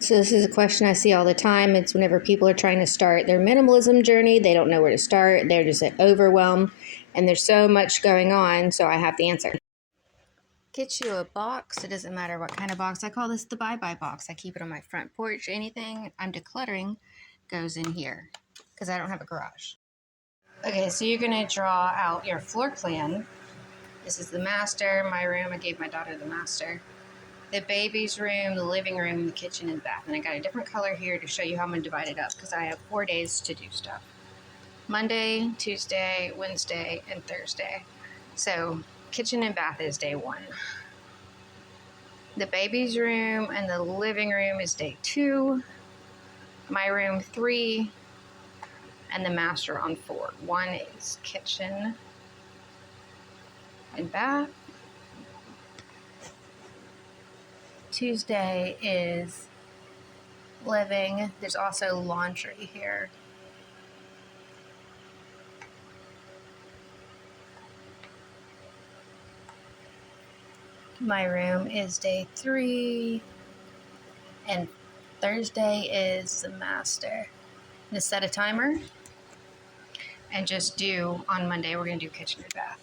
So this is a question I see all the time. It's whenever people are trying to start their minimalism journey, they don't know where to start. They're just overwhelmed, and there's so much going on. So I have the answer. Get you a box. It doesn't matter what kind of box. I call this the bye-bye box. I keep it on my front porch. Anything I'm decluttering goes in here because I don't have a garage. Okay, so you're gonna draw out your floor plan. This is the master, my room. I gave my daughter the master. The baby's room, the living room, the kitchen, and the bath. And I got a different color here to show you how I'm going to divide it up because I have 4 days to do stuff. Monday, Tuesday, Wednesday, and Thursday. So kitchen and bath is day 1. The baby's room and the living room is day 2. My room 3. And the master on 4. 1 is kitchen and bath. Tuesday is living. There's also laundry here. My room is day 3, and Thursday is the master. I'm gonna set a timer and just do on Monday. We're gonna do kitchen and bath.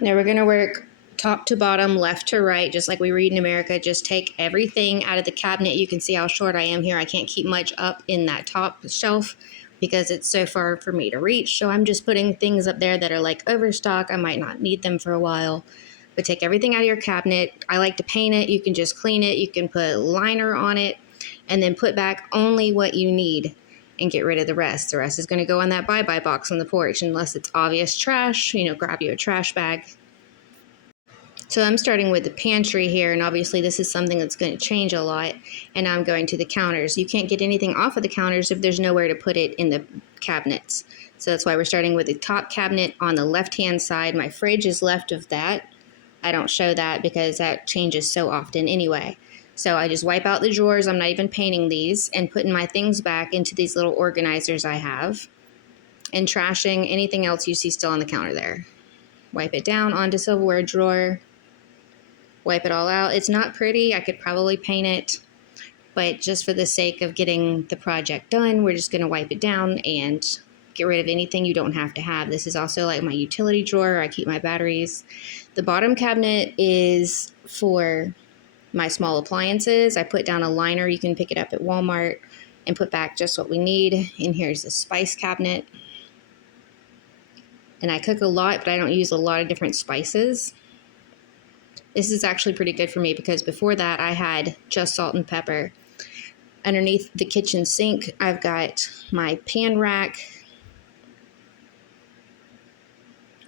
Now we're gonna work top to bottom, left to right, just like we read in America. Just take everything out of the cabinet. You can see how short I am here. I can't keep much up in that top shelf because it's so far for me to reach. So I'm just putting things up there that are like overstock. I might not need them for a while. But take everything out of your cabinet. I like to paint it. You can just clean it. You can put liner on it and then put back only what you need and get rid of the rest. The rest is going to go in that bye-bye box on the porch unless it's obvious trash. Grab you a trash bag. So I'm starting with the pantry here, and obviously this is something that's going to change a lot, and now I'm going to the counters. You can't get anything off of the counters if there's nowhere to put it in the cabinets. So that's why we're starting with the top cabinet on the left-hand side. My fridge is left of that. I don't show that because that changes so often anyway. So I just wipe out the drawers. I'm not even painting these, and putting my things back into these little organizers I have, and trashing anything else you see still on the counter there. Wipe it down onto silverware drawer. Wipe it all out. It's not pretty. I could probably paint it, but just for the sake of getting the project done, we're just going to wipe it down and get rid of anything you don't have to have. This is also like my utility drawer. I keep my batteries. The bottom cabinet is for my small appliances. I put down a liner. You can pick it up at Walmart and put back just what we need. And here's the spice cabinet. And I cook a lot, but I don't use a lot of different spices. This is actually pretty good for me because before that I had just salt and pepper. Underneath the kitchen sink, I've got my pan rack.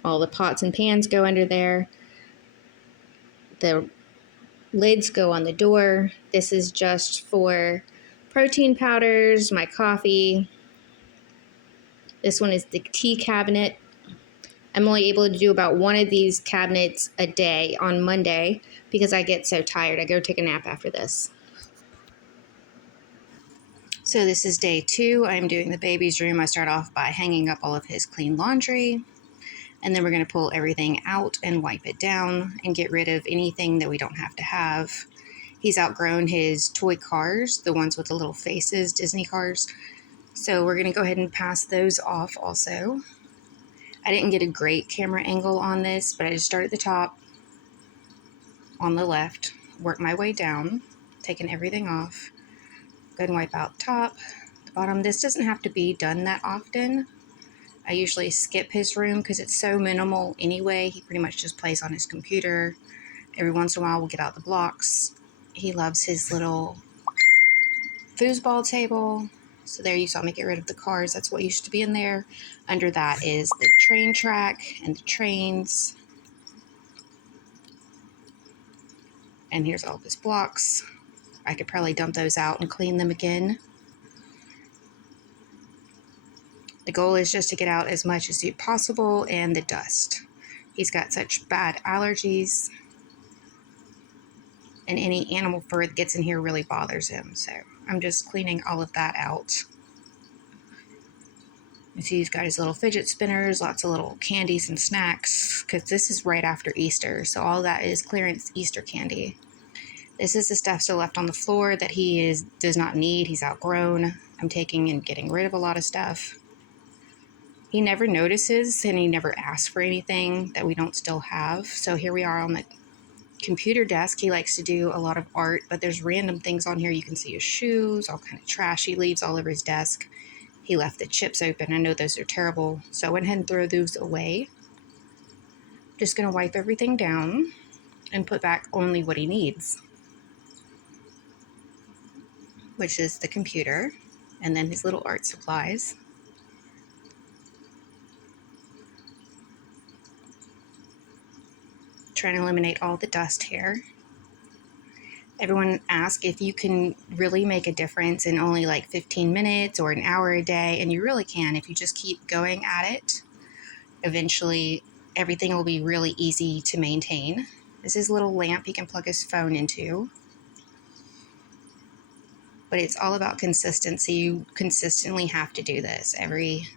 All the pots and pans go under there. The lids go on the door. This is just for protein powders, my coffee. This one is the tea cabinet. I'm only able to do about 1 of these cabinets a day on Monday because I get so tired. I go take a nap after this. So this is day 2. I'm doing the baby's room. I start off by hanging up all of his clean laundry. And then we're going to pull everything out and wipe it down and get rid of anything that we don't have to have. He's outgrown his toy cars, the ones with the little faces, Disney cars. So we're going to go ahead and pass those off also. I didn't get a great camera angle on this, but I just start at the top on the left, work my way down, taking everything off. Go ahead and wipe out the top, the bottom. This doesn't have to be done that often. I usually skip his room because it's so minimal anyway. He pretty much just plays on his computer. Every once in a while we'll get out the blocks. He loves his little foosball table. So there you saw me get rid of the cars. That's what used to be in there. Under that is the train track and the trains. And here's all of his blocks. I could probably dump those out and clean them again. The goal is just to get out as much as possible and the dust. He's got such bad allergies. And any animal fur that gets in here really bothers him. So I'm just cleaning all of that out. You see he's got his little fidget spinners, lots of little candies and snacks, because this is right after Easter. So all that is clearance Easter candy. This is the stuff still left on the floor that he does not need. He's outgrown. I'm taking and getting rid of a lot of stuff. He never notices and he never asks for anything that we don't still have. So here we are on the computer desk. He likes to do a lot of art, but there's random things on here. You can see his shoes, all kind of trash he leaves all over his desk. He left the chips open. I know those are terrible, so I went ahead and threw those away. Just gonna wipe everything down and put back only what he needs, which is the computer and then his little art supplies. Trying to eliminate all the dust here. Everyone asks if you can really make a difference in only like 15 minutes or an hour a day, and you really can if you just keep going at it. Eventually, everything will be really easy to maintain. This is a little lamp he can plug his phone into. But it's all about consistency. You consistently have to do this every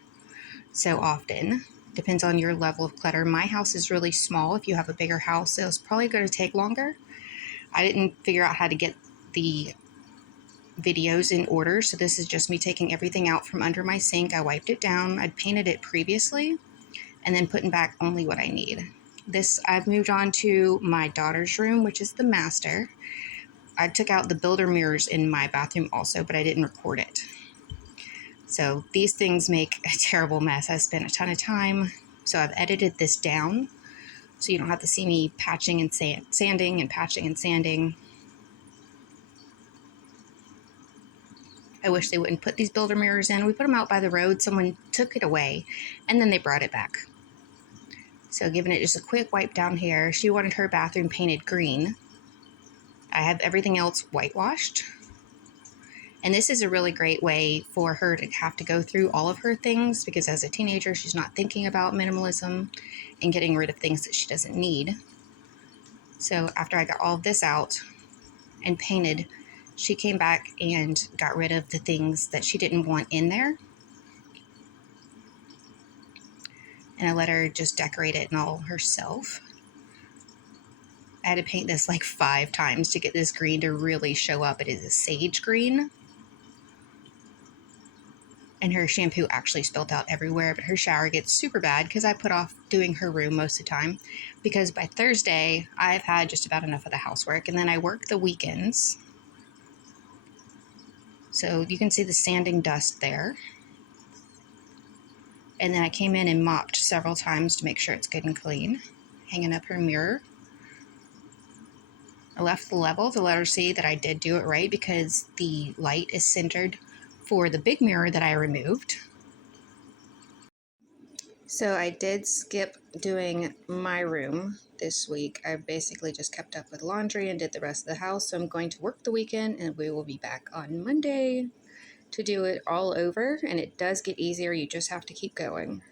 so often. Depends on your level of clutter. My house is really small. If you have a bigger house, it's probably going to take longer. I didn't figure out how to get the videos in order, so this is just me taking everything out from under my sink. I wiped it down. I'd painted it previously and then putting back only what I need. This, I've moved on to my daughter's room, which is the master. I took out the builder mirrors in my bathroom also, but I didn't record it. So these things make a terrible mess. I spent a ton of time, so I've edited this down so you don't have to see me patching and sanding and patching and sanding. I wish they wouldn't put these builder mirrors in. We put them out by the road. Someone took it away, and then they brought it back. So giving it just a quick wipe down here. She wanted her bathroom painted green. I have everything else whitewashed. And this is a really great way for her to have to go through all of her things, because as a teenager, she's not thinking about minimalism and getting rid of things that she doesn't need. So after I got all of this out and painted, she came back and got rid of the things that she didn't want in there. And I let her just decorate it and all herself. I had to paint this like 5 times to get this green to really show up. It is a sage green. And her shampoo actually spilled out everywhere, but her shower gets super bad because I put off doing her room most of the time, because by Thursday I've had just about enough of the housework, and then I work the weekends. So you can see the sanding dust there. And then I came in and mopped several times to make sure it's good and clean. Hanging up her mirror. I left the level to let her see that I did do it right, because the light is centered for the big mirror that I removed. So I did skip doing my room this week. I basically just kept up with laundry and did the rest of the house. So I'm going to work the weekend, and we will be back on Monday to do it all over. And it does get easier. You just have to keep going.